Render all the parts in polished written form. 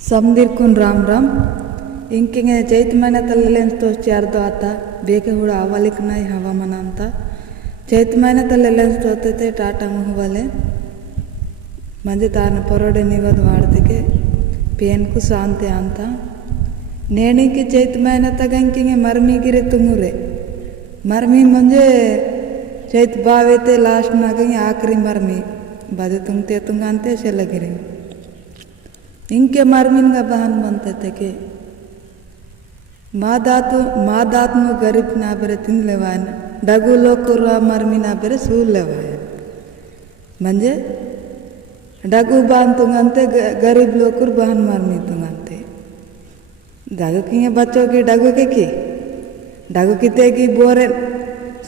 समदीर राम राम इंकिंगे चैत महिना तल्लेलेन तोची अर्धो आता बेके हुड़ा आवलिक नाई हवामान अंत चैत महिना तल्लेलेन तोते टाटा मुहवाले मंजे तान परडे निवद वाड़ते पेन को शांति अंत नेणी की चैत महिना तक इंकिंगे मरमी गिरे तुंगुरे मरमी मंजे चैत बावेते लास्ट नागंगे आखरी मरमी बदे तुंगते तुंगांते शेलगिरे इंके मरमीन का बहन बनते थे के माँ दात नु गरीब ना बेरे तिन लेवान डगु लोकुरा मरमी ना बेरे सूल लेवाय म्हणजे डगु बान तुंगंते गरीब लोकुर बहन मरमी तुंगंते डगु किंगे बच्चों की डगु के की डगु किते की बोरे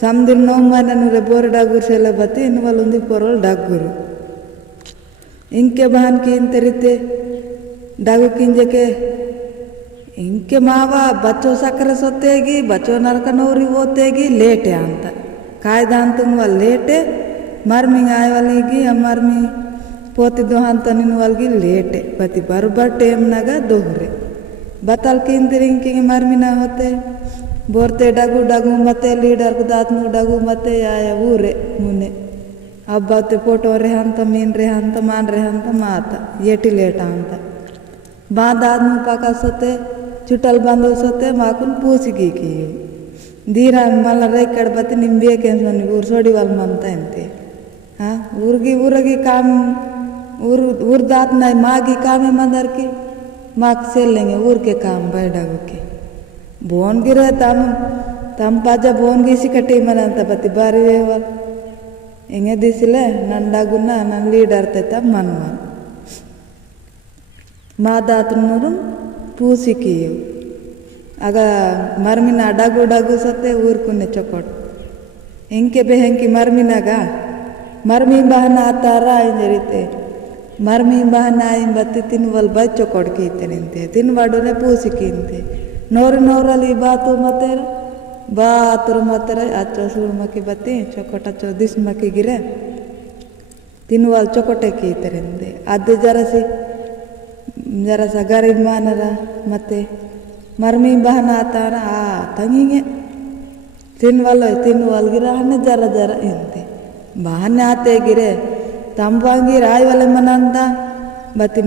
समदिर नौ महीने नुरे बोरे डगुर से लेबती इन वालुंदी पोरल डगुरु इंके बहन की इन तरीते डागू किंजे के इंके मावा बच्चों सकरे सोतेगी बच्चों नरक नौरी होतेगी लेटे अंत कायदा अंतुंग वाल लेटे मरमी आय वालीगी मरमी पोती दोहान तनिन वालगी लेटे बती बरबर टेम नगा दोहरे बतल किंतरी इंके मरमी ना होते बोरते डागू डागू मते लीडर को दात नु डागू मते आया ऊरे मुने अब बाते फोटो रेहंत मीन रेहंत मान रेहंत माता येटी लेटा अंत बांध आदमी पाका सोते चुटल बंदो सोते माकुन पूछगी की दीरा मल्ल रेकड़ बत्ती निंबे के ऊर सोड़ी वाल मनता इंते हाँ ऊरगी काम ऊर दात नहीं मागी काम है मदर की माक से लेंगे ऊर के काम बैठा के बोन गिरे तम पाजा बोन गिसी कटी मनंता बत्ती बारी वे वाल इंगे दिसले नंडा गुना नन लीडर ते तब मनवाल मादातुन्नुरुम पूसिकियु आग मरमिना डगु डगु सते ऊरकुने चकोट इंके बेहंकी मरमिनागा मरमी बहना आतारा इंजरिते मरमी बहना आइम बत्ती तिन वल बच चकोट कीते निंते तिन वाडुने पूसिकींते नोरली बातु मतेर बातुर मतेर अच्छो सुर मकी बत्ती चकोट अच्छो दिस मकी गिरे तिन वल चकोटे कीते निंते आदे जरा सा गरीब मानरा मते मरमी बहना आता आ तंगिंगे तिन वाल गिरा हने जरा जरा इंते बहने आते गिरे तंबांगी राय वाले मनंदा बती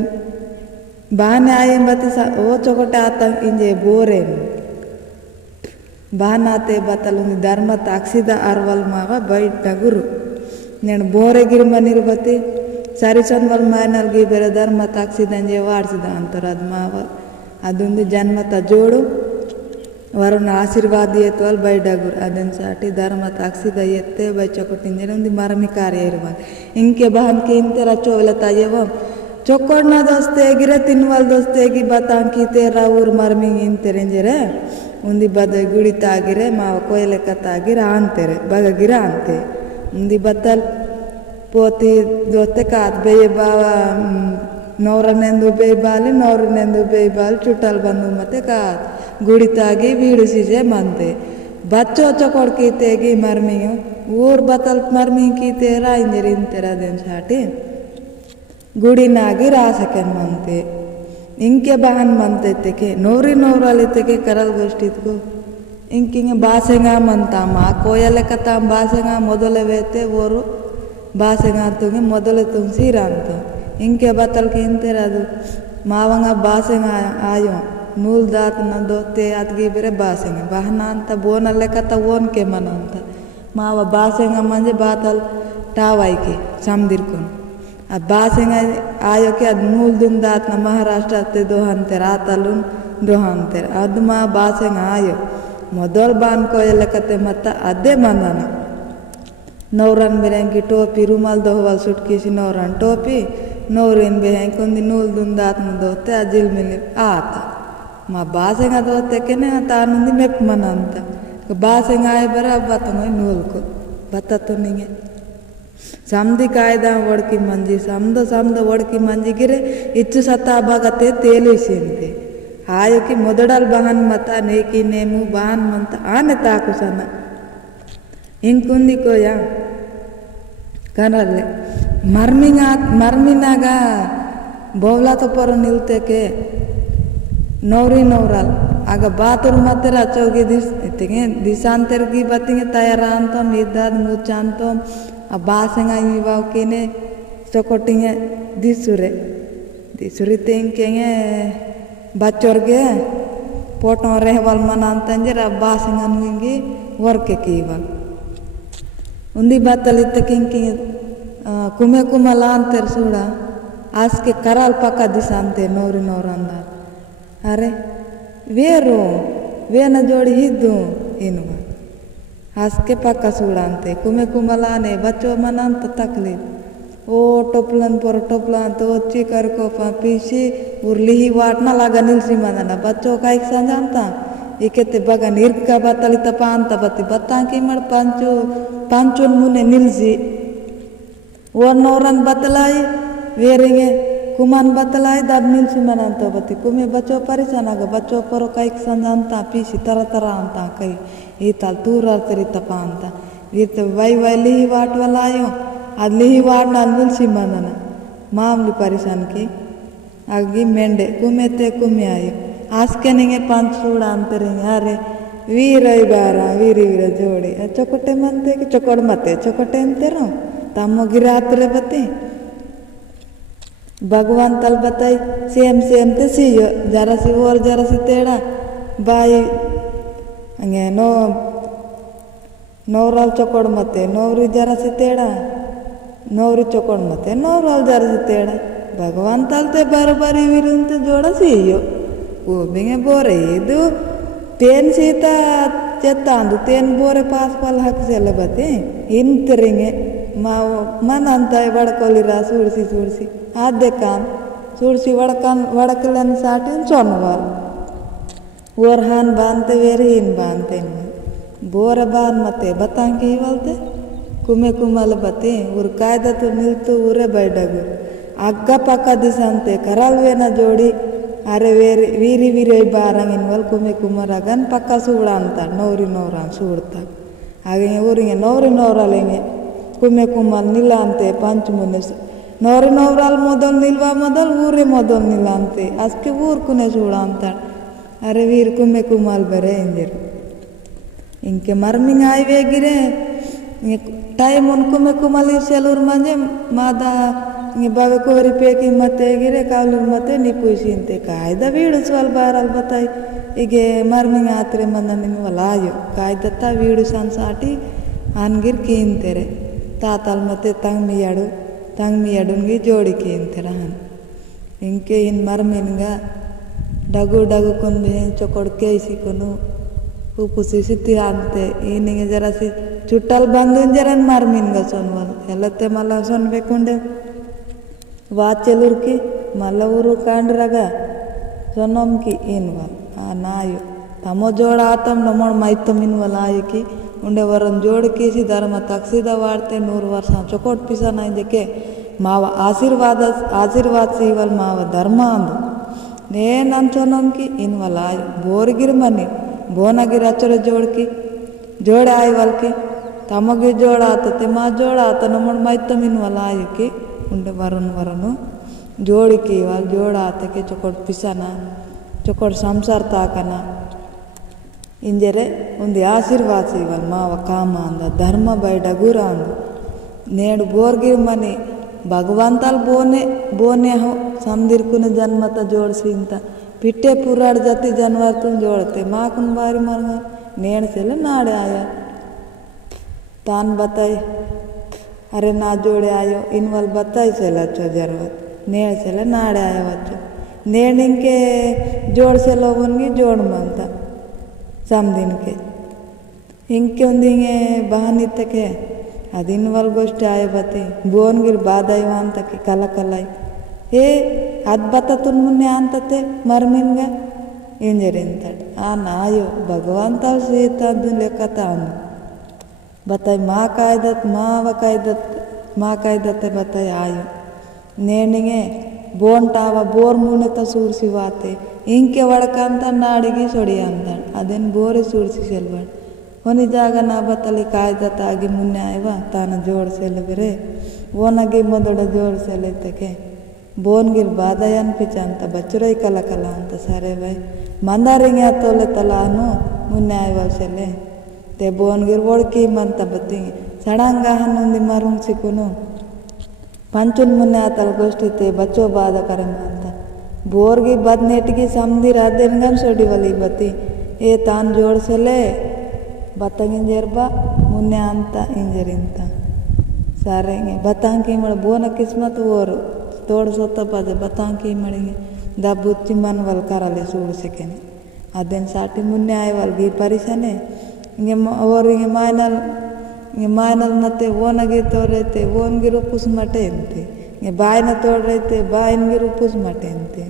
बहने आए बती ओ चोकटे आता इंजे बोरे बहन आते बतलुंगी धर्म ताक्सीदा अरवल मावा बैठ डगुरु नेन बोरे गिर मनिर बती सारी चंदवल मायनल गी बेरे धर्म ताक्सीदंजे वार्सिदा अंतर अदमाव अदुंदी जन्मत जोड़ु वरुण आशीर्वाद येतवल बैडगुर अदन साटी धर्म ताक्सीद येत्ते बैचोकटिंजे उंदी मरमी कार्य इरवल इंके बहन के इंते रचोवलता येव चोकोड़ना दोस्ते गिरे तिनवल दोस्ते गी बतां की तेरा ऊर मरमी इंते रेंजरे उंदी बद गुड़ी तागिरे माव कोयले कतागिरे आंतेरे बग गिरा आंते उंदी बतल पोती दोते कात बेये बावा नौरनेंदु बेई बाली चुटल बंदु मते कात गुड़ी तागी वीडु सीजे मनते बच्चो चकोड़ की तेगी मरमियो ऊर बतल मरमी की तेरा इंजरिन तेरा दिन साटी गुड़ी नागी रासकेन मनते इंके बहन मनते तेके नौराली तेके करल गोष्टीत को इंकिंगे बासेंगा मनता मा कोयले कता बासेंगा मोदले वेते वोरु बासेंगा तुंगे मोदले तुंग सीरांत इंके बतल के इंतेरादु मावंगा बासेंगा आयो नूल दात न दोते आतगी बेरे बासेंगा बहना अंत बोनले कता वोन के मनंत माव बासेंगा मंजे बातल टावाई के समदिर कोन अब बासेंगा आयो के अद नूल दुन दात न महाराष्ट्र ते दोहंते रातलुन दोहंते अदमा बासेंगा आयो मोदल बान को एलकते मत अदे मंदना नौरन बेरेंकी टोपी रुमाल दोहवाल सुटकीसी नौरन टोपी नौरिन बेहेंकी उंदी नूल दुन दात न दोते अजिल मिली आता मा बासेंगा दोते केने तानुंदी मेप मनंता बासेंगा आए बरा बतंगोय नूल को बततो निगे समदी कायदा वड़की मंजी समद वड़की मंजी गिरे इच्छु सत्ता भागते तेलुसिंते आयो की मोदडल बहन मता नेकी नेमु बहन मंता आने ताकुसना इंकुंदी कोया कनरले मरमिनागा बोवला तो पर निलते के नौरी नौराल आग बातुर मतेरा चौगे दिसतिंगे दिशांतर की बतिंगे तयारांतो मिदाद मुचांतो आ बासेंगा इवाव केने चोकोटिंगे दिसुरे तेंकेंगे बच्चोर्गे पोटो रेहवाल मनांतंजर आ बासेंगा नुंगी वर्के कीवाल उंदी बातलित किंकी कुमे कुमलांतर सूड़ा आज के कराल पक्का दिशांते नौरी नौरांदा अरे वेरो वेन जोड़ी हिद्दू इनवा हंसके पक्का सूड़ांते कुमे कुमलाने बच्चों मनांत तकलीफ ओ टोपलन पर टोपलन तो ची कर को पीछे उर्ली ही वाटना लगा निल्सी मनाना बच्चों का एक संजानता इकेते बगा निर्क का बतली तपांता बती बता की मर पांचों मुने निल्सी वो नौरन बतलाई वेरेंगे कुमान बतलाई दब निल्सी मनांतो बती कुमे बच्चों परेशान आगा बच्चों पर का एक संजानता पीछे तरह अंता कई ఈతాలు తూరారు తప్ప అంత ఈత వై లిహి వాట్ వల్ల ఆయో అది లిహి వాట్ నాకు నిలిచి మందన మామూలు పరిశానికి आगे मेंढे कुमेते कुमे आयो आसके निंगे पांच सूड़ा अंतरेंगे अरे वीर बारा वीरी जोड़ी चौकटे मनते कि चौकड़ मते चौकटे अंतरो तमो गिरातरे बते भगवान तल बताई सेम ते सीयो जरा सी और जरा सी तेड़ा बाई हंगे नौराल चौकड़ मते नौरी जरा सी तेड़ा नौरी चौकड़ मते नौराल जरा सी तेड़ा भगवान तलते बरोबरी विरुंते जोड़ा सीयो वो बिंगे बोरे ಇದು ತೇನ್ ಸೀತಾ ಚೆತ್ತಾಂದು ತೇನ್ ಬೋರೆ ಪಾಸ್ ಪಾಲ್ ಹಾಕ್ಸೆಲ್ಲ ಬತ್ತೆ ಇಂತರಿಂಗೆ ಮಾವು ಮನ ಅಂತ ಬಡಕೊಲಿರ ಸುಡ್ಸಿ ಆದ್ದೆ ಕಾನ್ ಸುಡ್ಸಿ ವಡಕಲನ್ ಸಾಟಿನ್ ಚೊನ್ವಾಲ್ ಓರ್ ಹಾನ್ ಬಾಂತೆ ವೇರಿ ಹಿನ್ ಬಾಂತೆ ಬೋರೆ ಬಾನ್ ಮತ್ತೆ ಬತ್ತಾಂಕೆ ಇವಲ್ತೆ ಕುಮೆ ಕುಮಲ ಬತ್ತೆ ಊರ್ ಕಾಯ್ದತು ನಿಲ್ತು ಊರೇ ಬೈಡಗು ಅಗ್ಗ ಪಕ್ಕ ದಿಸಂತೆ ಕರಲ್ವೇನ ಜೋಡಿ अरे वेरी वीरी वीरी बारंग इनवल कुमे कुमरगन पक्का सूड़ा अंत नौरी नौरा सूड़ता आगे ऊरिगे नौरी नौरालेंगे कुमे कुमल निलांते पंच मुने नौरी नौराल मोदल निल्वा मोदल ऊरे मोदल निलांते अस्के ऊर कुने सूड़ा अंत अरे वीर कुमे कुमल बरे इंजर इनके मर्मिंग आई वेगिरे टाइम उन कुमे कुमल सेलूर मंजे मादा बाबे कोरी पेकी मते गिरे कावलूर मते निपुइसिंते कायदा वीडुसवाल बारल बताई इगे मर्मिंग आत्रे मंदनिन वलायो कायदता वीडुसन साटी आनगिर कींतेरे ताताल मते तंगमियाडुंगी जोड़ी कींतेरे हन इंके इन मर्मिनगा डगु कुन भी चोकोड़ केसी कुनु उपुसी सिति आंते इनिगे जरासी चुट्टल बंदुन जरन मर्मिनगा सोनवल एलते मला सोन बेकुंडे वाचेलुर्की मल्ला ऊरू कांडरगा सोनमकी इनवल आ नायु तमो जोड़ आतम नमोड़ मैतम इनवल आयुकी उंडे वरन जोड़ केसी धर्म तक्सीदा वाड़ते 100 वर्ष चोकोट पिसा नाइंजके माव आशीर्वाद सीवल माव धर्म अंदु नेन सोनमकी इनवल आयु बोरगिर मनी बोनगिर अचर जोड़की जोड़े आयवलकी तमगे जोड़ आतते मा जोड़ आत नमोड़ मैतम इनवल आयुकी उंडे वरनु जोड़ी की वाल जोड़ा आते के चोकोड़ पिसाना चोकोड़ संसार ताकना इंजरे उंदी आशीर्वाद सीवल माव काम अंद धर्म बैड गुर अंद नेड़ बोर्गिर मनी भगवंतल बोने हो समदिरकुने जन्मता जोड़सी इंत पिट्टे पुराड़ जाति जानवर तुम जोड़ते माकुन बारी मरगा नेड़ सेले नाड़े आया तान बताई अरे ना जोड़े आयो इनवल बताई सेला अच्छो जरूरत नेड़ सेले नाड़े आयो अच्छो नेड़ इनके जोड़ से लोगोंगी जोड़ मानता समदिन के इंके उंदिंगे बहानी तके अदिनवल गोष्ट आयो बते बोनगिर बादाई वान तके कलाई ए अद बता तुन मुन्ने आंतते मरमिनगा इंजरिंतड़ आ नायो भगवंता सीता दुन लेकता अंद बताई माँ कायदत बताई आयो नेनिगे बोंटावा बोर मुने तो सूरसी वाते इंके वड़कंत नाड़िगी सोड़ी अंद अदेन बोरे सूरसी सेलबड़ होनी जागा ना बतली कायदत आगे मुन्ने आयवा ताना जोड़ सेल बेरे वो नगे मोदड़ जोड़ सेले तके बोनगिर बादयन पिचंत बच्चुरई कला कला अंत सारे भाई मंदारिंग तोले तलानु मुन्ने आयवलसेले ते बोनगिर वोड़की मंत बत्तिंग सड़ंगा हन्नुंदी मरुंग सिकुनु पंचुन मुन्ने आतल गोष्ठी ते बच्चों बाधा करे मानता बोरगी बदनेटगी समधी राधेनगम सोडी वाली बत्ती ए तान जोड़ से ले बतंग इंजरबा मुन्ने अंता इंजरिंता सारेंगे बतंग की मड़ बोन किस्मत वोर तोड़ सोता पाजे बतंग की मड़ेंगे दबुच्ची मन वल करले सूड़ सेकेने अदेन साटी मुन्ने आए वाल गी परिशने इंगे और इंगे मायनल नते वोनगी तोड़ते वोनगिरो पुस मटेंते इंगे बायन तोड़ रहते बायन गिरो पुस मटेंते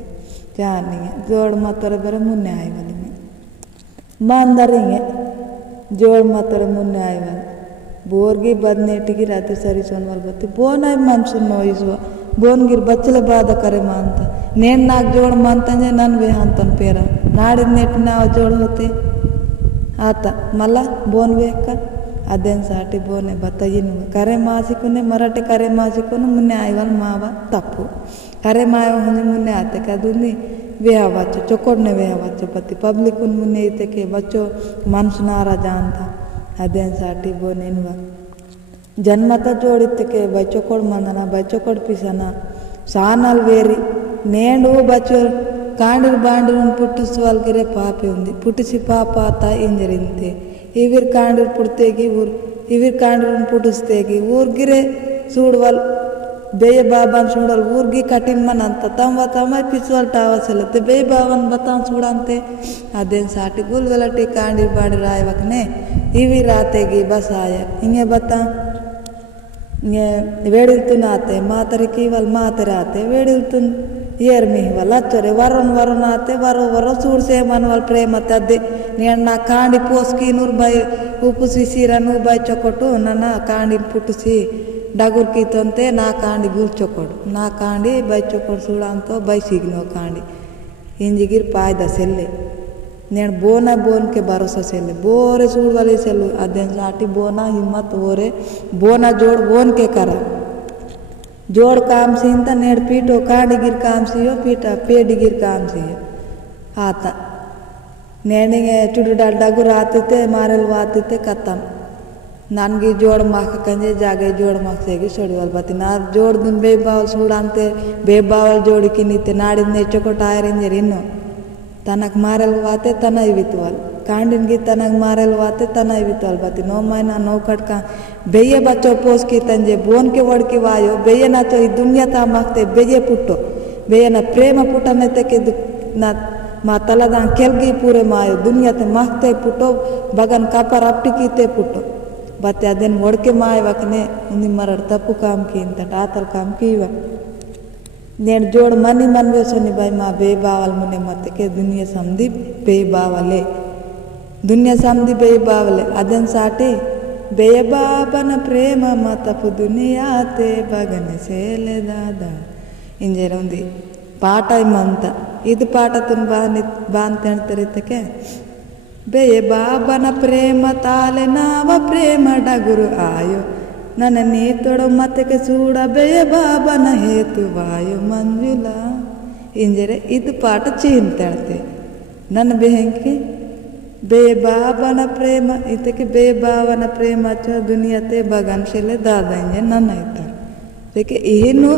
जानिए जोड़ मतरे बरे मुन्ने आए वाली में मांदरिंगे जोड़ मतरे मुन्ने आए वाली बोरगी बदनेटिगी राते सरी सोनवाल बत्ती बोन आय मनसु नोइसवा बोनगिर बच्चले बाध करे मानता नेन नाक जोड़ मानतंजे नन वे हांतन पेरा नाड़ी नेट नाव जोड़ होते आता मल्ला बोन वेक्का अदेन साटी बोने बताइनु करे मासिकुने मराठे करे मासिकुने मुन्ने आयवल मावा तप्पु करे मायो हुंदी मुन्ने आते कदुंदी वेहवाचो चोकोडने वेहवाचो पति पब्लिकुन मुन्ने इते के बच्चो मनसुनारा जानता अदेन साटी बोनेनुवा जन्मता जोड़िते के बच्चोकोड मंदना बच्चोकोड पिसना सानल वेरी नेंडु बच्चो कांडिर बांडिर पुट्टिसवाल गिरे पापे उंदी पुट्टिसी पाप आता इंजरिंते इविर कांडिर पुड़तेगी ऊर इविर कांडिर पुट्टिस्तेगी ऊर गिरे सूडवाल बेय बाबान सूडल ऊर्गी कटिन मन अंत तम तम पिसवाल टावसलते बेय बाबान बतान सूडंते अदेन साटी गुल वेलटी कांडिर बांडिर आयवकने इवी रातेगी बस आया इंगे बता इंगे वेडिल्तुन आते मातरिकी वल मातर आते वेडिल्तुन येर मी वल अच्छरे वरुण वरुण आते वरो वरो सूर से मन वल प्रेम तद्दे नेना कांडी पोस्की नूर बाई उपुसी सीरनु बाई चोकोटु नना कांडी पुटुसी डगुर की तंते ना कांडी गुल चोकोडु ना कांडी बाई चोकोड सूडांतो बाई सिग्नो कांडी इंजिगिर पाय दसेल्ले नेण बोना बोन के भरोसा सेले बोरे सूड़ वाले सेलु अदेन साटी बोना हिम्मत ओरे बोना जोड़ बोन के करा जोड़ काम सीनता नेड़ पीटो कांडी गिर काम सियो पीटा पेडी गिर काम सियो आता नेणिगे चुडु डगुर आते मारेल वाते कत्तम ननगी जोड़ माख कंजे जागे जोड़ माख सेगी सोड़ीवाल बती ना जोड़ दिन बेबावल सूडांते बेबावल जोड़ी की नीते नाड़ी नेचोको टायर इंजर इन्नो तनक मारेल वाते तना इवितवाल कांडिन गी तनक मारेल वाते तना इवितवाल बती नो मायना नो कटका बेये बच्चो पोस की तंजे बोन के वड़ की वायो बेये ना तो दुनिया ता माखते बेये पुट्टो बेये ना प्रेम पुटने ते के ना मा तलदा केलगी पूरे मायो दुनिया ते माखते पुट्टो बगन कापर अपटी कीते पुट्टो बते अदेन वड़ के माय वकने उन्नी मरड़ तप्पु काम की इंत टातल काम कीवा नेड़ जोड़ मनी मन वेसोनी बाई माँ बेबावल मुने मत के दुनिया समझी बेबावले दुनिया समझी बेबावले अदन साटी बेबाबन प्रेम मतपु दुनिया ते बगन सेले दादा इंजर उंदी पाठ मंत इद पाठ तुन बांते तरीतके बेबाबन प्रेम ताले नाव प्रेम डगुरु आयो नन नी तोड़ो मत के सूड़ा बेये बाबन हेतु वायु मंजुला इंजरे इद पाठ चीन तड़ते नन बेहंकी बे बाबन प्रेम इतके बे बाबन प्रेम अच्छा दुनिया ते बगन शेले दादा इंजे नन इतर देखे इहिनु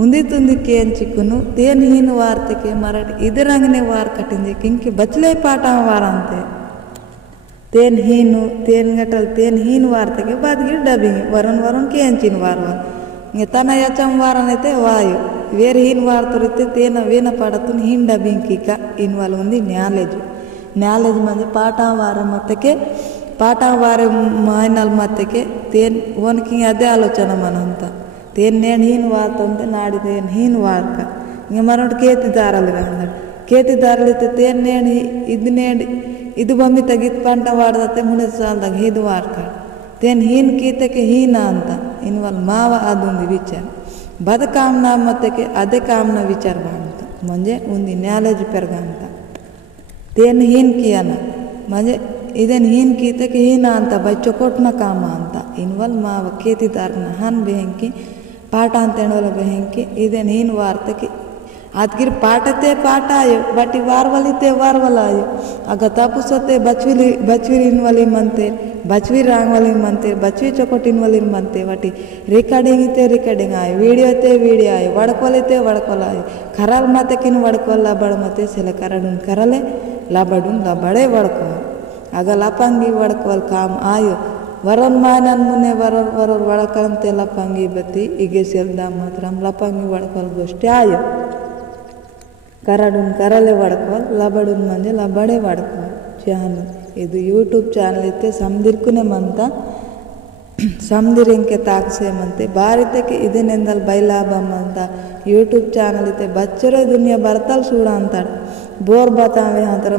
उंदी तुंदी केन चिकुनु तेन हिन वार्ते के मराठ इधरंगने वार कटिंजे किंके बचले पाटा वारंते तेन हीनु तेन गटल तेन हीन वार्ते के बाद गिर डबिंग वरुण वरुण के अंचिन वारवा इंगे तना यचम वारनेते वायु वेर हीन वार तोरिते तेन वेन पड़तुन हीन डबिंग कीका इन वाल उंदी न्यालेज म्हणजे पाटा वार मतके पाटा वारे मायनल मतके तेन वन की अदे आलोचना मनंता तेन नेण हीन वार्तंते नाडी तेन हीन वारक इंगे मरोट केति दारल गंदड़ केति दारलिते तेन नेण इद नेड ಇದು ಬಮ್ಮಿ ತೆಗಿತ್ ಪಂಟ ವಾಡ್ದತ್ತೆ ಮುನೆ ಸಾಲ್ದಾಗ ಹಿದು ವಾರ್ಕ ತೇನ್ ಹೀನ್ ಕೀತಕ್ಕೆ ಹೀನ ಅಂತ ಇನ್ವಲ್ ಮಾವ ಅದೊಂದು ವಿಚಾರ ಬದ ಕಾಮನ ಮತ್ತಕ್ಕೆ ಅದೇ ಕಾಮನ ವಿಚಾರ ಬಾಂತ म्हणजे ಉಂದಿ ನ್ಯಾಲೇಜ್ ಪೆರ್ಗಂತ ತೇನ್ ಹೀನ್ ಕಿಯನ म्हणजे ಇದನ್ ಹೀನ್ ಕೀತಕ್ಕೆ ಹೀನ ಅಂತ ಬಚ್ಚ ಕೊಟ್ನ ಕಾಮ ಅಂತ ಇನ್ವಲ್ ಮಾವ ಕೇತಿದಾರ್ನ ಹನ್ ಬೆಂಕಿ ಪಾಠ ಅಂತ ಹೇಳೋಲ್ಲ ಹೆಂಗೆ ಇದೆ ನೀನು ವಾರ್ತಕ್ಕೆ ಅದಗಿರ್ ಪಾಠತೆ ಪಾಠ ಆಯೋ ಬಟ್ ವಾರವಲಿತೆ ವಾರವಲ ಆಯೋ ಅಗ ತಪುಸತೆ ಬಚ್ವಿರಿನ ವಲಿ ಮಂತೆ ಬಚ್ವಿ ರಾಂಗ್ ವಲಿ ಮಂತೆ ಬಚ್ವಿ ಚೊಕೊಟಿನ ವಲಿ ಮಂತೆ ವಟಿ ರೆಕಾರ್ಡಿಂಗ್ ಇತ್ತೆ ರೆಕಾರ್ಡಿಂಗ್ ಆಯೋ ವಿಡಿಯೋ ಇತ್ತೆ ವಿಡಿಯೋ ಆಯೋ ವಡ್ಕೊಲಿತೆ ವಡ್ಕೊಲ ಆಯೋ ಕರಲ್ ಮಾತೆ ಕಿನ್ ವಡ್ಕೊಲ್ ಲಬಡ್ ಮತ್ತೆ ಸೆಲೆ ಕರಡುನ್ ಕರಲೆ ಲಬಡುನ್ ಲಬಡೆ ವಡ್ಕೊ ಆಗ ಲಪಂಗಿ ವಡ್ಕೊಲ್ ಕಾಮ್ ಆಯೋ ವರನ್ ಮಾನನ್ ಮುನೆ ವರರ್ ವಡಕಂತೆ ಲಪಂಗಿ ಬತ್ತಿ ಈಗ ಸೆಲ್ದ ಮಾತ್ರ ಲಪಂಗಿ ವಡ್ಕೊಲ್ ಗೋಷ್ಠಿ ಆಯೋ ಕರಡುನ್ ಕರಲೆ ವಡ್ಕೊಲ್ ಲಬಡುನ್ ಮಂಜೆ ಲಬಡೆ ವಡ್ಕೊಲ್ ಚಾನಲ್ ಇದು ಯೂಟ್ಯೂಬ್ ಚಾನಲ್ ಇತ್ತೆ ಸಮದಿರ್ಕುನೆ ಮಂತ ಸಮದಿರಿಂಕೆ ತಾಕ್ಸೇಮಂತೆ ಭಾರತಕ್ಕೆ ಇದನ್ನೆಂದಲ್ ಬೈಲಾಭಮ್ ಅಂತ ಯೂಟ್ಯೂಬ್ ಚಾನಲ್ ಇತ್ತೆ ಬಚ್ಚರೆ ದುನಿಯಾ ಬರ್ತಲ್ ಸೂಡ ಅಂತಾಳೆ ಬೋರ್ ಬತಾವೆ ಅಂತಾರೆ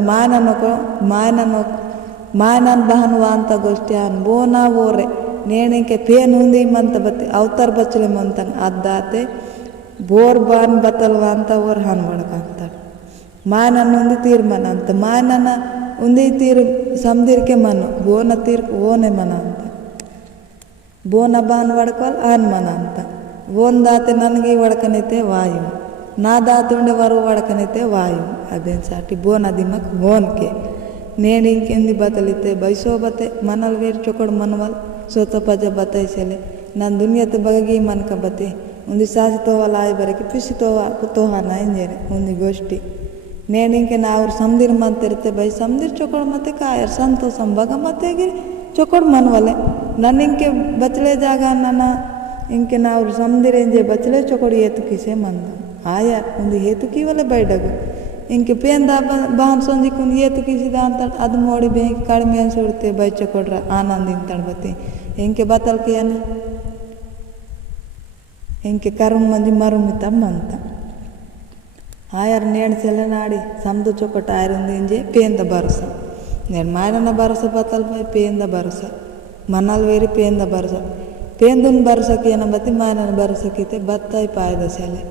ಮಾಯನನ್ ಬಹನುವ ಅಂತ ಗೋಷ್ಠಿ ಅನ್ ಬೋನಾ ಓರೆ ನೇಣಿಕೆ ಪೇನ್ ಉಂದಿ ಮಂತ ಬತ್ತಿ ಅವತಾರ ಬಚ್ಚಲೆ ಮಂತನ್ ಅದ್ದಾತೆ ಬೋರ್ ಬಾನ್ ಬತ್ತಲ್ವ ಅಂತ ಓರ್ ಹಾನ್ ಮಾಡ್ಕಂತಾರೆ ಮಾಯನನ್ನ ಉಂದಿ ತೀರ್ಮಾನ ಅಂತ ಮಾಯನನ್ನ ಉಂದಿ ಸಮದಿರ್ಕೆ ಮನು ಬೋನ ಓನೆ ಮನ ಅಂತ ಬೋನ ಬಾನ್ ವಡ್ಕೊಲ್ ಆನ್ ಮನ ಅಂತ ಓನ್ ದಾತೆ ನನಗೆ ವಡ್ಕನೈತೆ ವಾಯು ನಾ ದಾತುಂಡೆ ವರು ವಡ್ಕನೈತೆ ವಾಯು ಅದೇನು ಸಾಟಿ ಬೋನ ದಿಮಕ್ ಓನ್ಕೆ ನೇಣಿಂಕೆಂದಿ ಬತ್ತಲಿತ್ತೆ ಬೈಸೋ ಬತ್ತೆ ಮನಲ್ ವೇರ್ ಚೊಕೊಡ್ ಮನವಲ್ ಸೋತ ಪಜ ಬತ್ತೈಸಲೆ ನಾನು ದುನಿಯತ್ ಬಗಗಿ ಮನ್ಕ ಬತ್ತೆ ಉಂದಿ ಸಾಸಿ ತೋವಲ ಆಯ್ ಬರಕ್ಕೆ ಪಿಸಿ ತೋಹಾನ ಇಂಜೇನೆ ಉಂದಿ ಗೋಷ್ಠಿ ನೇಣಿಂಕೆ ಅವ್ರು ಸಮದಿರ್ ಮಂತಿರುತ್ತೆ ಬೈ ಸಮದಿರ್ ಚೊಕೊಡ್ ಮತ್ತೆ ಕಾಯರ್ ಸಂತೋಷಂ ಬಗ ಮತ್ತೆ ಚೊಕೊಡ್ ಮನವಲೆ ನನ್ನ ಇಂಕೆ ಬಚ್ಚಲೆ ಜಾಗ ನನ್ನ ಇಂಕೆ ಅವ್ರು ಸಮದಿರ್ ಎಂಜೆ ಬಚ್ಚಲೆ ಚೊಕೊಡಿ ಏತುಕಿಸೆ ಮಂದ ಆಯ ಒಂದು ಹೇತುಕಿವಲೆ ಬೈಡಗು ಇಂಕೆ ಪೇಂದ ಬಾನ್ ಸಂಜಿಕೊಂಡು ಏತುಕಿಸಿದ ಅಂತ ಅದು ನೋಡಿ ಬೇಂಗೆ ಕಡಿಮೆ ಅನ್ಸಿಬಿಡುತ್ತೆ ಬೈ ಚೊಕೊಡ್ರ ಆನಂದ ಇಂತಾಳು ಬತ್ತಿ ಇಂಕೆ ಬತ್ತಲ್ಕೆ ಏನು ಇಂಕೆ ಕರುಮ್ ಮಂಜಿ ಮರುಮಿತಮ್ಮ ಅಂತ ಆಯರ್ ನೇಣ್ಸೆಲ್ಲ ನಾಡಿ ಸಮದು ಚೊಕೊಟ್ಟ ಆಯರಿಂದ ಇಂಜೆ ಪೇಂದ ಬರಸ నేను మాయనన్న భరోసా బతల్పై పేంద భరోసా మన్నాలు వేరి పేంద భరోసా పేందుని భరోసాకి ఏನ ಬತ್ತಿ ಮಾಯನನ ಭರೋಸಾಕಿತೆ ಬತ್ತಾಯಿ ಪಾಯದ ಸೆಲೆ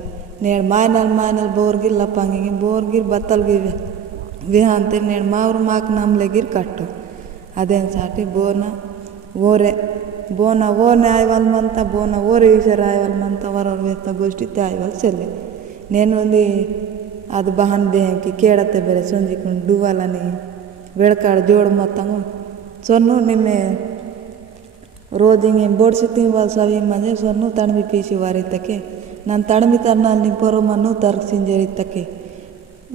ನೇಳು ಮಾಯನಲ್ ಬೋರ್ಗಿರ್ ಲಪ್ಪಂಗಿಗೆ ಬೋರ್ಗಿರ್ ಬತ್ತಲ್ಗಿ ವಿಹ ಅಂತ ನೇಳು ಮಾವ್ರು ಮಾಕ್ ನಮ್ಲೆಗಿರ್ ಕಟ್ಟು ಅದೇನು ಸಾಟಿ ಬೋನ ಓನೆ ಆಯ್ವಲ್ ಮಂತ ಬೋನ ಓರೆ ವಿಷರ ಆಯ್ವಲ್ ಮಂತ ವರವ್ರ ವೇತ ಗೋಷ್ಠಿತೆ ಆಯ್ವಲ್ ಸೆಲೆ నేను ఉంది ಅದು ಬಹನ್ ಬೇಂಕಿ ಕೇಳತ್ತೆ ಬೇರೆ ಸಂಜಿಕೊಂಡು ಡುವಲನಿ ಬೆಳಕಾಡು ಜೋಡು ಮತ್ತಂಗು ಸೊನ್ನು ನಿಮ್ಮೆ ರೋಜಿಂಗೆ ಬೋಡ್ಸಿತ್ತೀನಿ వాళ్ళు ಸವಿ ಮಂಜೆ ಸೊನ್ನು ತಣಬಿ ಪೀಸಿ ವಾರಿತ್ತಕ್ಕೆ ನಾನು ತಣಬಿ ತನ್ನ ನಿಮ್ಮ ಪೊರಮನ್ನು ತರ್ಗಿಸಿಂಜರಿತ್ತಕ್ಕೆ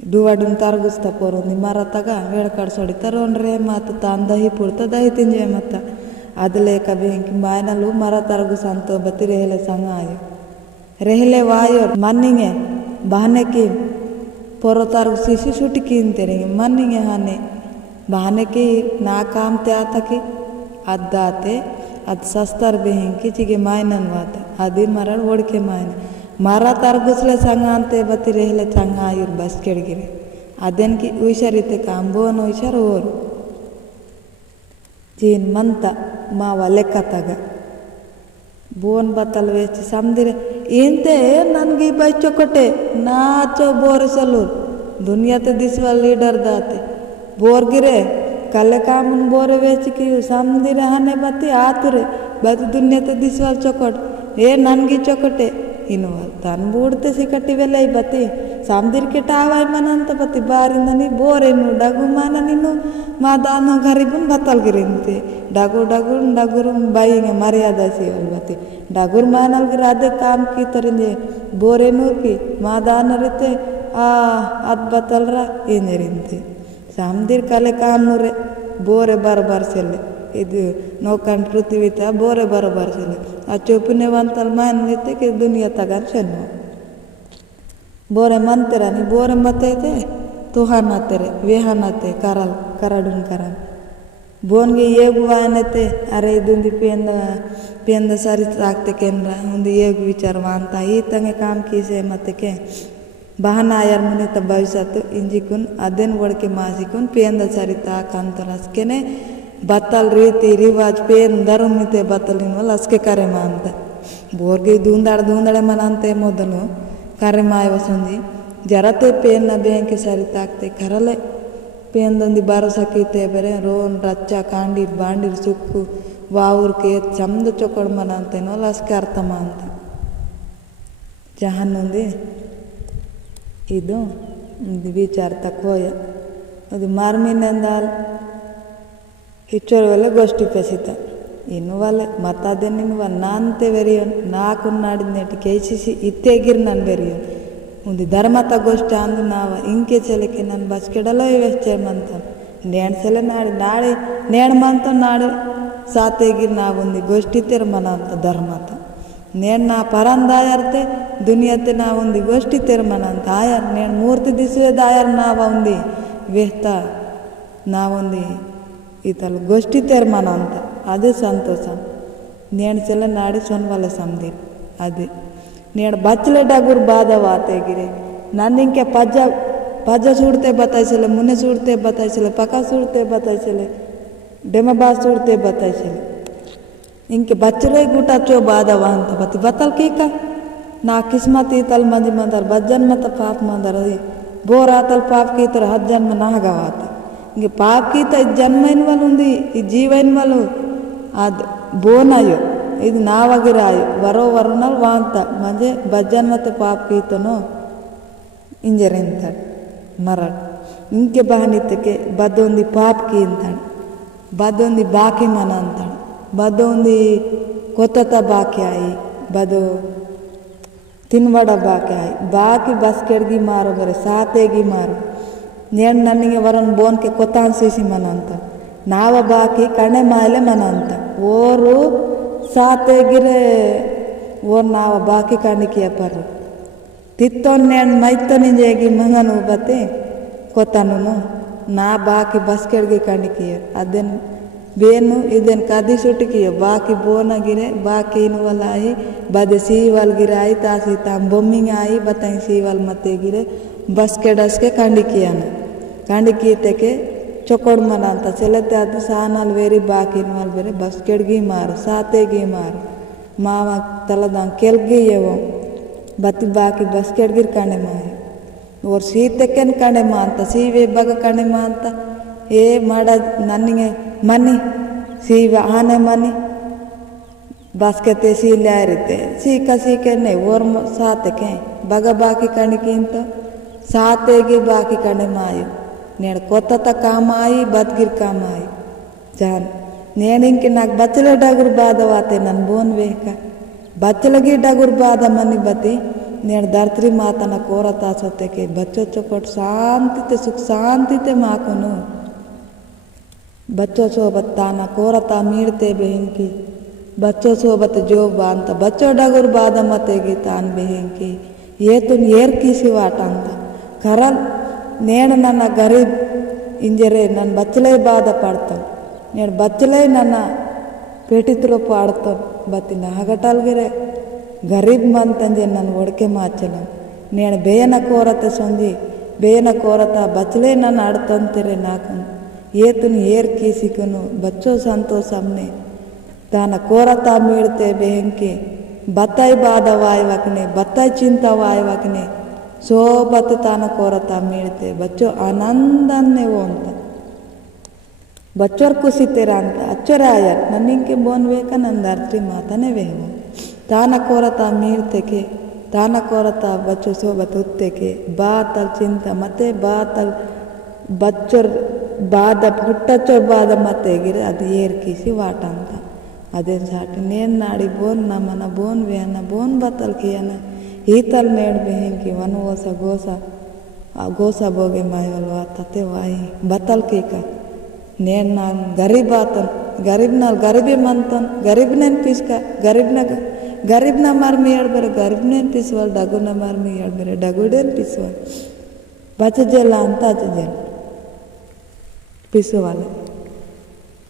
ಡುವಾಡಿನ ತರಗಿಸ್ತಾ ಪೊರೋಂದು ಮರ ತಗ ಬೆಳಕಾಡು ಸೊಡಿ ತರೋನ್ರೆ ಮತ್ತು ತಾನು ದಹಿ ಪುಡ್ತ ದಹಿ ತಿಂಜೆ ಮತ್ತು ಅದು ಲೇಕ ಬೇಂಕಿ ಮಾಯನಲ್ಲೂ ಮರ ತರಗಿಸ ಅಂತ ಬತ್ತಿ ರೆಹಲೆ ಸಂಗ ಆಯು ರೆಹಲೆ ವಾಯೋ ಮನ್ನಿಗೆ ಬಹನೆಕಿ ಪೊರೋ ತರಗಿಸಿ ಸುಟಿಕಿ ಅಂತಾರೆ ಮನ್ನಿಗೆ ಹಾನೆ ಬಹನೆಕಿ ನಾ ಕಾಮ್ತೆ ಆತಕಿ ಅದ್ದಾತೆ ಅದು ಸಸ್ತಾರ ಬೇಂಕಿ ಚಿಗೆ ಮಾಯನನ್ ವಾತ ಅದಿ ಮರ ಓಡಿಕೆ ಮಾಯನ ಮರ ತರಗಿಸ್ಲೆ ಸಂಗ ಅಂತೆ ಬತ್ತಿ ರೆಹಲೆ ಸಂಗ ಆಯುರ್ ಬಸ್ ಕೆಳಗಿರಿ ಅದೇನ್ಕಿ ಹುಷಾರಿತ್ತೆ ಕಾಂಬೋನ ಹುಷಾರು ಓರು ಚೀನ್ ಮಂತ ಮಾವ ಲೆಕ್ಕ ತಗ ಬೋನ್ ಬತ್ತಲ್ ವೇಚಿ ಸಮದಿರೆ ಇಂತೆ ನನಗೆ ಬೈ ಚೊಕೊಟ್ಟೆ ನಾಚೋ ಬೋರಿಸಲು ದುನಿಯಾತೆ ದಿಸ್ವ ಲೀಡರ್ ದಾತೆ ಬೋರ್ಗಿರೆ ಕಲೆ ಕಾಮನ್ ಬೋರೆ ವೇಚಿಕಿ ಸಮದಿರೆ ಹನೆ ಬತ್ತಿ ಆತುರೆ ಬತ್ತಿ ದುನಿಯಾತೆ ದಿಸ್ವಾಲ್ ಚೊಕೊಟ್ ನನಗೆ ಚೊಕೊಟ್ಟೆ ಇನ್ನು ತನ್ ಬೂಡ್ತೆ ಸಿಕಟ್ಟಿವೆಲ್ಲ ಈ ಬತ್ತಿ ಸಮದಿರ್ಕೆ ಟಾವಾಯ್ ಮನ ಅಂತ ಬತ್ತಿ ಬಾರಿಂದ ನೀ ಬೋರೇನು ಡಗು ಮಾನ ನೀನು ಮಾದಾನು ಗರಿಬನ್ ಬತ್ತಲ್ಗಿರಿಂತೆ ಡಗುರು ಬಾಯಿಗೆ ಮರ್ಯಾದ ಸಿವಲ್ ಬತ್ತಿ ಡಗುರ್ ಮಾನಲ್ಗಿರ ಅದೇ ಕಾಮ್ ಕಿ ತರಿಂದೆ ಬೋರೇನು ಕಿ ಮಾದಾನರಿತೆ ಅದು ಬತ್ತಲ್ರ ಏನಿರಿಂತೆ ಸಮದಿರ್ ಕಲೆ ಕಾಮ್ನೂರೆ ಬೋರೆ ಬರಬಾರ್ಸೆಲ್ಲೆ ಇದು ನೋಕಂಡು ಪೃಥ್ವಿತ ಬೋರೆ ಬರಬಾರ್ಸೆಲ್ಲೆ ಆ ಚೊಪ್ಪುನೆವಂತಲ್ ಮಾಯನೈತೆ ದುನಿಯಾ ತಗನ್ ಚೆನ್ನು ಬೋರೆ ಮಂತೆರಾನಿ ಬೋರೆ ಮತ್ತೈತೆ ತುಹಾನತ್ತೆರೆ ವೇಹಾನತ್ತೆ ಕರಡುನ್ ಕರನ್ ಬೋನ್ಗೆ ಏಗು ವಾಯನತ್ತೆ ಅರೆ ಇದೊಂದು ಪೇಂದ ಸರಿ ಆಗ್ತೇಕೆನ್ರ ಒಂದು ಏಗು ವಿಚಾರವ ಅಂತ ಈತಂಗೆ ಕಾಮ್ ಕೀಸೆ ಮತ್ತಕ್ಕೆ ಬಹನ ಆಯರ್ ಮುನಿತ ಭವಿಷ್ಯತ್ತು ಇಂಜಿಕುನ್ ಅದೇನು ಒಡಕೆ ಮಾಸಿಕುನ್ ಪೇಂದ ಸರಿತ ಕಂತಲ್ ಅಸ್ಕೆನೆ ಬತ್ತಲ್ ರೀತಿ ರಿವಾಜ್ ಪೇನ್ ಧರ್ಮಿತೆ ಬತ್ತಲ್ ನಿನ್ವಲ್ಲ ಅಸ್ಕೆ ಕರೆಮ ಅಂತ ಬೋರ್ಗೆ ದೂಂದಾಡೆ ಮನ ಅಂತೆ ಮೊದಲು ಕರೆಮ ಆಯವ ಸಂಜಿ ಜರತೆ ಪೇನ್ನ ಬೇಂಕೆ ಸರಿತ ಆಗ್ತೆ ಕರಲೆ ಪೇಂದೊಂದು ಭರೋಸಾಕೈತೆ ಬೇರೆ ರೋನ್ ರಚ್ಚ ಕಾಂಡಿರ್ ಬಾಂಡಿರ್ ಸುಕ್ಕು ವಾವ್ರಕ್ಕೆ ಚಂದ ಚೊಕೊಡ್ ಮನ ಅಂತೇನೋ ಅಸ್ಕೆ ಅರ್ಥಮ ಅಂತ जहान ఉంది ಇದು विचार तकोय ಅದು ಮಾರ್ಮಿನೆಂದಾಲ್ ಇಚ್ಚೋರ್ ವಲ್ಲ ಗೋಷ್ಠಿ ಪೆಸಿತ ಇನ್ನು ವಲ್ಲ ಮತ್ತಾದೇನಿನ ನಾಂತೆ ಬೆರಿಯೋನ್ ನಾಕುನ್ನಾಡಿದ ನೆಟ್ಟಿ ಕೇಸಿಸಿ ಇತ್ತೇಗಿರ್ ನಾನು ಬೆರಿಯೋನ್ ಒಂದು ಧರ್ಮತ ಗೋಷ್ಠಿ ಅಂದು ನಾವು ಇಂಕೆ ಚೆಲಕ್ಕೆ ನಾನು ಬಸ್ ಕೆಡಲೋ ವೆಚ್ಚೆ ಮಂತ ನೇಣು ಸಲ ನಾಳೆ ನೇಣು ಮಂತ ನಾಳೆ ಸಾತೇಗಿರ್ ನಾವೊಂದು ಗೋಷ್ಠಿ ತೆರಮನ ಅಂತ ಧರ್ಮತ ನೇಣು ನಾ ಪರಂದಾಯರ್ತೆ ದುನಿಯತೆ ನಾವೊಂದು ಗೋಷ್ಠಿ ತೆರಮನ ಅಂತ ಆಯಾರ ನೇಣು ಮೂರ್ತಿ ದಿಸುವೇದ ಆಯಾರ ನಾವು ಒಂದು ವೇಹ್ತ ನಾವೊಂದು ಈತಲ್ ಗೋಷ್ಠಿ ತೆರಮನ ಅಂತ ಅದೇ ಸಂತೋಷ ನೇಣು ಸಲ ನಾಡಿ ಸೊನ್ವಲ್ಲ ಸಮದಿ ಅದೇ ನೇಣು ಬಚ್ಚಲೆ ಡಗುರು ಬಾಧ ವಾತೆಗಿರಿ ನನ್ನಿಂಕೆ ಪಜ್ಜ ಸುಡ್ತೆ ಬತಾಯಿಸಲೆ ಮುನ್ನೆ ಸುಡ್ತೆ ಬತಾಯಿಸಲೆ ಪಕ್ಕ ಸುಡ್ತೆ ಬತಾಯಿಸಲೆ ಡೆಮಬಾ ಸುಡ್ತೆ ಬತಾಯಿಸಲೆ ಇಂಕೆ ಬಚ್ಚಲೆ ಗುಟ ಚೋ ಬಾಧವ ಅಂತ ಬತ್ತಲ್ ಕೀಕ ನಾ ಕಿಸ್ಮತ್ ಈತಲ್ ಮಂದಿ ಮಂದಾರ ಬಜ್ಜನ್ಮತ ಪಾಪ ಮಂದಾರ ಬೋರ್ ಆತಲ್ ಪಾಪ ಕೀತರ 10 ಜನ್ಮ ನಾಗವಾತ ఇంక పాపకీత ఇది జన్మైన వాళ్ళు ఉంది ఈ జీవైన వాళ్ళు అది బోనాయో ఇది నావగిరాయో వరుణాలు వాంత మంచి బజ్జన్మత పాపకీతను ఇంజరింతాడు మరాఠ ఇంకే బానితಕ್ಕೆ బద్దొంది పాపకి అంటాడు బద్దొంది బాకి మన అంటాడు బద్దొంది కొత్తత బాకి ఆయి బదో ತಿನ್ವಡ ಬಾಕಿ ಆಯಿ ಬಾಕಿ ಬಸ್ ಕೆಡ್ಗಿ ಮಾರೋ ಬರೀ ಸಾತೇಗಿ ಮಾರು ನೇಣು ನನಗೆ ವರನ್ ಬೋನ್ಕೆ ಕೊತ್ತ ಅನ್ಸಿಸಿ ಮನ ಅಂತ ನಾವ ಬಾಕಿ ಕಣೆ ಮಾಲೆ ಮನ ಅಂತ ಓರು ಸಾತೇಗಿರೆ ಓರ್ ನಾವ ಬಾಕಿ ಕಣಿಕೆಯ ಪರ್ರು ತಿತ್ತೊನ್ ನೇಣು ಮೈತನಿಂಜೇಗಿ ಮಂಗನು ಬತ್ತೆ ಕೊತ್ತನು ನಾ ಬಾಕಿ ಬಸ್ ಕೆಡ್ಗಿ ಕಣಿಕೆಯ ಅದೇನು ಬೇನು ಇದೇನು ಕದಿ ಸುಟಿಕಿಯ ಬಾಕಿ ಬೋನಗಿರೆ ಬಾಕಿ ಇನ್ವಲ್ ಆಯಿ ಬದೆ ಸೀವಲ್ ಗಿರೆ ಆಯಿ ತಾಸಿ ತಾಂ ಬೊಮ್ಮಿಂಗ್ ಆಯಿ ಬತ್ತಂಗ್ ಸೀವಲ್ ಮತ್ತೆ ಗಿರೆ ಬಸ್ ಕೆಡಸ್ಕೆ ಕಂಡಿಕೀತೆಗೆ ಚೊಕೊಡ್ ಮನ ಅಂತ ಚೆಲತ್ತೆ ಅದು ಸಾನಲ್ಲಿ ಬೇರೆ ಬಾಕಿ ಇನ್ವಲ್ ಬೇರೆ ಬಸ್ ಕೆಡ್ಗಿ ಮಾರು ಸಾತೆಗಿ ಮಾರು ಮಾವ ತಲದಂಗೆ ಕೆಲ್ಗಿ ಏವೋ ಬತ್ತಿ ಬಾಕಿ ಬಸ್ ಕೆಡ್ಗಿರ್ ಕಂಡೆ ಮಾಯಿ ಓರ್ ಸೀತೆಕ್ಕೇನು ಕಂಡೆ ಮಾ ಅಂತ ಸೀವೆ ಬಗ ಕಂಡೆ ಮಾ ಅಂತ ಏ ಮಾಡ ನನಗೆ ಮನಿ ಸೀವ ಆನೆ ಮನಿ ಬಾಸ್ಕೆತೆ ಸೀಲೆ ಆರಿತೆ ಸೀಕೆನೆ ಓರ್ ಸಾತೆಕೆ ಬಗ ಬಾಕಿ ಕಣಿಕಿಂತ ಸಾತೆಗೆ ಬಾಕಿ ಕಣೆ ಮಾಯು నేను కొత్త కామాయి బతికిర్ కామాయి జాన్ నేను ఇంక నాకు బచ్చల డగురు బాధ వాతే నన్ను ಬೋನ್ ಬೇಕ ಬಚ್ಚಲಗಿ ಡಗುರು ಬಾಧ ಮನಿ ಬತ್ತಿ నేను ಧರ್ತ್ರಿ ಮಾತನ ಕೋರತಾ ಸೊತ್ತೆಗೆ ಬಚ್ಚೊಚ್ಚೊ ಕೊಟ್ಟು ಶಾಂತಿತೆ ಸುಖ ಶಾಂತಿತೆ ಮಾಕುನು बच्चों सोबत ताना कोरता मीड़ते बेहंकी बच्चों सोबत जो बांत बच्चों डगुर बाध मतेगी तान बेहंकी ये तुम येर कीसी वाट अंत करल నేను ನನ್ನ ಗರೀಬ್ ಇಂಜರೆ ನನ್ನ ಬಚ್ಚಲೇ ಬಾಧ ಪಡ್ತಾನೆ నేను ಬಚ್ಚಲೇ ನನ್ನ ಪೇಟಿತ್ರೊಪ್ಪು ಆಡ್ತಾನೆ ಬತ್ತಿನ ಹಗಟಲ್ಗಿರೆ ಗರೀಬ್ ಮಂತಂಜೆ ನನ್ನ ಒಡಕೆ ಮಾಚಲ నేను ಬೇಯನ ಕೋರತೆ ಸೊಂಜಿ ಬೇಯನ ಕೋರತ ಬಚ್ಚಲೇ ನನ್ನ ಆಡ್ತಂತಿರೆ ನಾಕು ಏತುನು ಏರ್ ಕೀಸಿಕನು ಬಚ್ಚೋ ಸಂತೋಷ ಅಮ್ನೆ ತಾನ ಕೋರತಾ ಮೀಡ್ತೆ ಬೆಹಂಕಿ ಬತ್ತಾಯಿ ಬಾಧ ವಾಯುವಕನೆ ಬತ್ತಾಯಿ ಚಿಂತ ವಾಯುವಕನೆ सोबत ताना कोरता मीड़ते बच्चों आनंदान्ने वो अंत बच्चोर खुशी तेरा अंत अच्छोर आया नन्निंके बोन वेका नंदार्त्री माताने वेहो ताना कोरता मीड़ते के ताना कोरता बच्चों सोबत उत्ते के बातल चिंता मते बातल बच्चोर बाध पुट्टचोर बाध मते गिरे ಅದು ಏರ್ ಕಿಸಿ ವಾಟ ಅಂತ ಅದೇ ಸಾಟಿ ನೇನ್ ನಾಡಿ ಬೋನ್ ನಮನ ಬೋನ್ ವೇನ ಬೋನ್ ಬತ್ತಲ್ ಕಿಯನ ಈತಲ್ ನೇಡ್ ಬೆಹಂಕಿ ವನವೋಸ ಗೋಸ ಬೋಗೆ ಮಾಯವಲ್ವಾ ತತೆ ವಾಯಿ ಬತ್ತಲ್ ಕೀಕ ನೇನ್ ನಾನು ಗರೀಬ್ ಆತನ್ ಗರೀಬಿ ಮಂತನ್ ಗರೀಬ್ ನೆನ್ಪಿಸ್ಕ ಗರೀಬ್ನ ಮಾರ್ಮಿ ಹೇಳ್ಬೇರೆ ಗರೀಬ್ ನೆನ್ಪಿಸುವಲ್ ಡಗುನ ಮಾರ್ಮಿ ಹೇಳ್ಬೇರೆ ಡಗು ನೆನ್ಪಿಸುವಲ್ ಬಚಜೆಲ್ಲ ಅಂತ ಅಚಜೆಲ್ಲ ಪಿಸುವಲ್ಲ